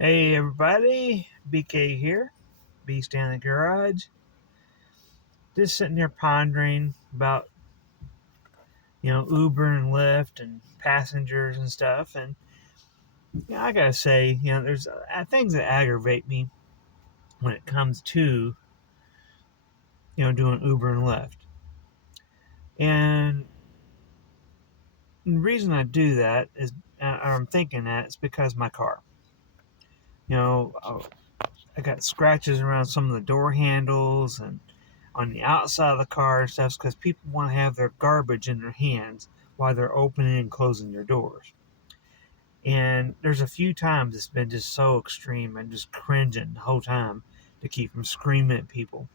Hey everybody, BK here, B Stanley Garage. Just sitting here pondering about, Uber and Lyft and passengers and stuff. And I gotta say, there's things that aggravate me when it comes to, doing Uber and Lyft. And the reason I do that is, or I'm thinking that, is because of my car. You know, I got scratches around some of the door handles and on the outside of the car and stuff because people want to have their garbage in their hands while they're opening and closing their doors. And there's a few times it's been just so extreme and just cringing the whole time to keep from screaming at people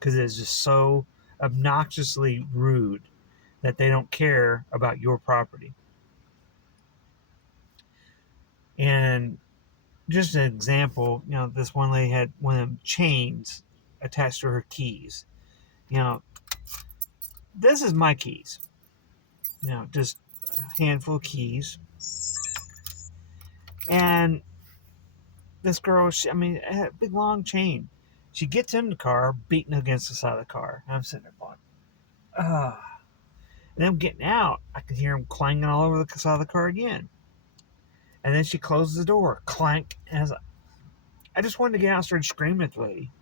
because it's just so obnoxiously rude that they don't care about your property. And just an example, this one lady had one of them chains attached to her keys. You know, this is my keys. Just a handful of keys. And this girl, it had a big long chain. She gets in the car, beating against the side of the car. And I'm sitting there going, ugh. And then I'm getting out. I can hear him clanging all over the side of the car again. And then she closes the door, clank. And I just wanted to get out and start screaming at the lady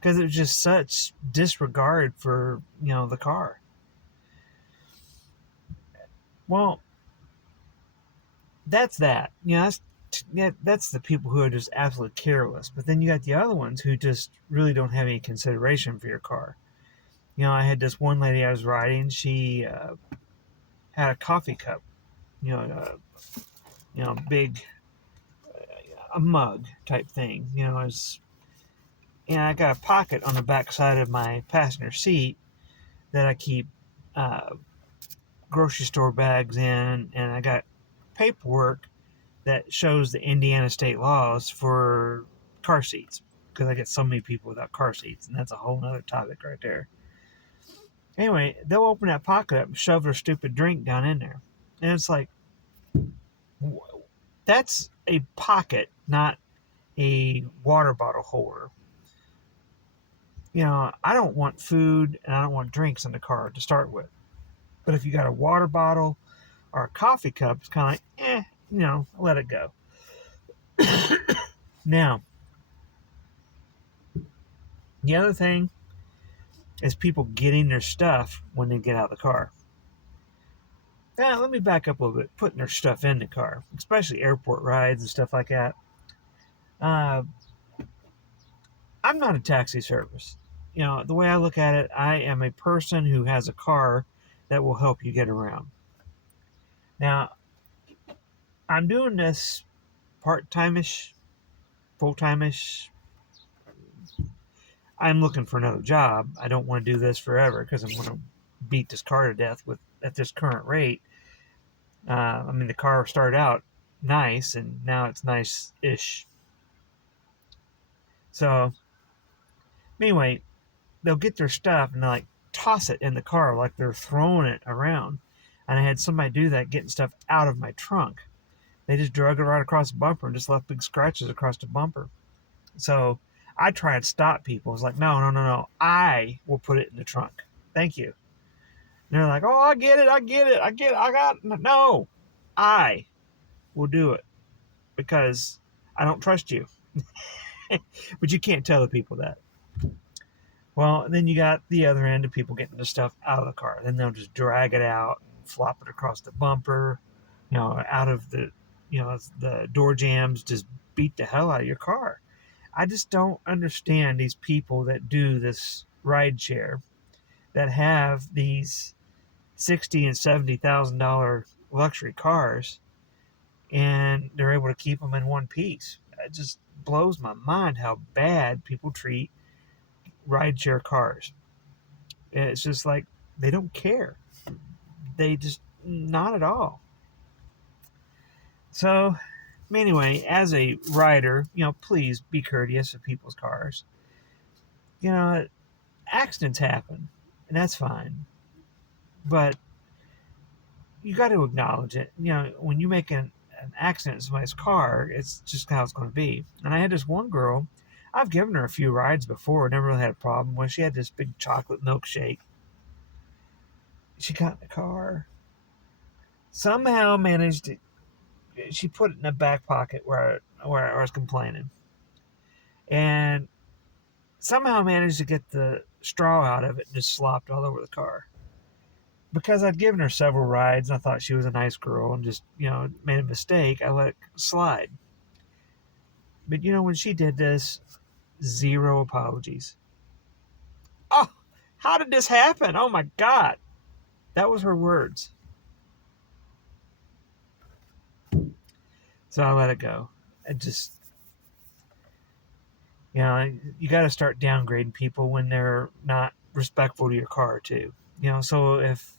because it was just such disregard for, the car. Well, that's that. That's the people who are just absolutely careless. But then you got the other ones who just really don't have any consideration for your car. I had this one lady I was riding. She had a coffee cup, you know, big, a mug type thing. And I got a pocket on the back side of my passenger seat that I keep uh, grocery store bags in, and I got paperwork that shows the Indiana state laws for car seats because I get so many people without car seats, and that's a whole other topic right there. Anyway, they'll open that pocket up and shove their stupid drink down in there, and it's like, that's a pocket, not a water bottle holder. I don't want food and I don't want drinks in the car to start with. But if you got a water bottle or a coffee cup, it's kind of like, let it go. Now, the other thing is people getting their stuff when they get out of the car. Now, let me back up a little bit. Putting their stuff in the car, especially airport rides and stuff like that. Uh, I'm not a taxi service. The way I look at it, I am a person who has a car that will help you get around. Now, I'm doing this part-time-ish, full-time-ish. I'm looking for another job. I don't want to do this forever because I'm going to beat this car to death at this current rate. The car started out nice, and now it's nice-ish. So, anyway, they'll get their stuff and they like toss it in the car like they're throwing it around. And I had somebody do that, getting stuff out of my trunk. They just drug it right across the bumper and just left big scratches across the bumper. So I try and stop people. It's like, no, no, no, no. I will put it in the trunk. Thank you. And they're like, oh, I get it. I got it. No, I will do it because I don't trust you. But you can't tell the people that. Well, then you got the other end of people getting the stuff out of the car. Then they'll just drag it out and flop it across the bumper, out of the door jams, just beat the hell out of your car. I just don't understand these people that do this ride share that have these $60,000 and $70,000 luxury cars, and they're able to keep them in one piece. It just blows my mind how bad people treat rideshare cars. It's just like they don't care. They just not at all. So anyway, as a rider, please be courteous of people's cars. Accidents happen, and that's fine. But you got to acknowledge it. When you make an accident in somebody's car, it's just how it's going to be. And I had this one girl, I've given her a few rides before, never really had a problem with. She had this big chocolate milkshake. She got in the car, somehow managed to, she put it in the back pocket where I was complaining, and somehow managed to get the straw out of it and just slopped all over the car. Because I'd given her several rides and I thought she was a nice girl and just, made a mistake, I let it slide. But when she did this, zero apologies. Oh, how did this happen? Oh my God. That was her words. So I let it go. It just, you got to start downgrading people when they're not respectful to your car, too. So if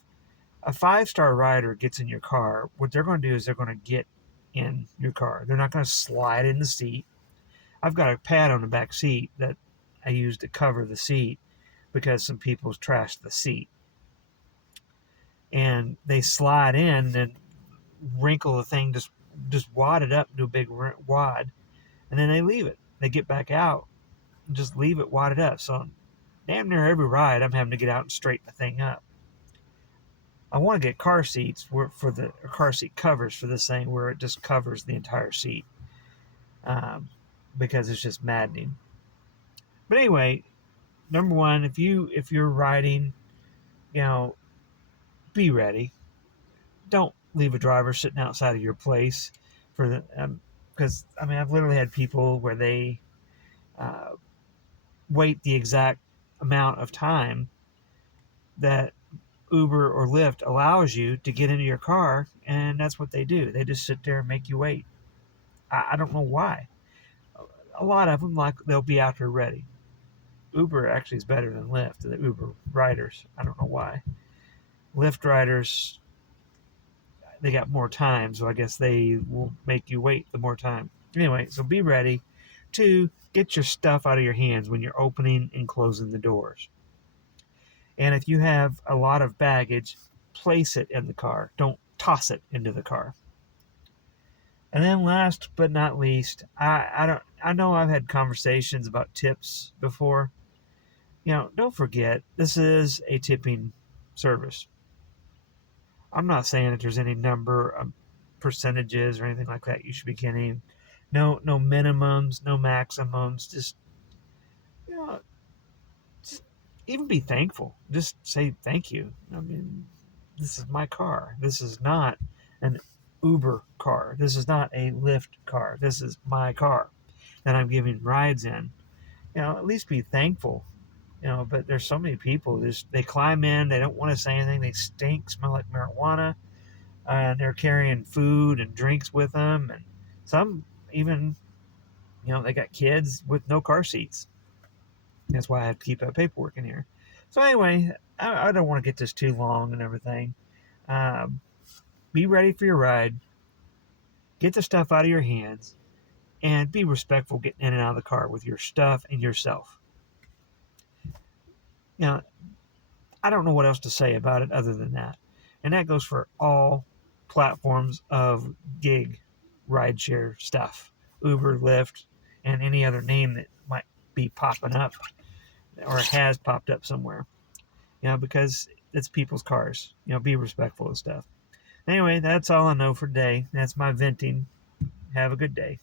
a 5-star rider gets in your car, what they're going to do is they're going to get in your car. They're not going to slide in the seat. I've got a pad on the back seat that I use to cover the seat because some people trashed the seat. And they slide in and wrinkle the thing, just wad it up into a big wad, and then they leave it. They get back out and just leave it wadded up. So damn near every ride, I'm having to get out and straighten the thing up. I want to get car seats for the car seat covers for this thing where it just covers the entire seat, because it's just maddening. But anyway, number one, if you're riding, be ready. Don't leave a driver sitting outside of your place for the because I've literally had people where they wait the exact amount of time that Uber or Lyft allows you to get into your car, and that's what they do. They just sit there and make you wait. I don't know why. A lot of them, like, they'll be out there ready. Uber actually is better than Lyft, the Uber riders. I don't know why. Lyft riders, they got more time, so I guess they will make you wait the more time. Anyway, so be ready to get your stuff out of your hands when you're opening and closing the doors. And if you have a lot of baggage, place it in the car. Don't toss it into the car. And then last but not least, I know I've had conversations about tips before. Don't forget, this is a tipping service. I'm not saying that there's any number of percentages or anything like that you should be getting. No minimums, no maximums. Just, just even be thankful. Just say thank you. This is my car. This is not an Uber car. This is not a Lyft car. This is my car that I'm giving rides in. At least be thankful. But there's so many people, they climb in, they don't want to say anything, they stink, smell like marijuana, and they're carrying food and drinks with them, and some even, they got kids with no car seats. That's why I have to keep that paperwork in here. So anyway, I don't want to get this too long and everything. Be ready for your ride. Get the stuff out of your hands, and be respectful getting in and out of the car with your stuff and yourself. I don't know what else to say about it other than that. And that goes for all platforms of gig rideshare stuff. Uber, Lyft, and any other name that might be popping up or has popped up somewhere. Because it's people's cars. Be respectful of stuff. Anyway, that's all I know for today. That's my venting. Have a good day.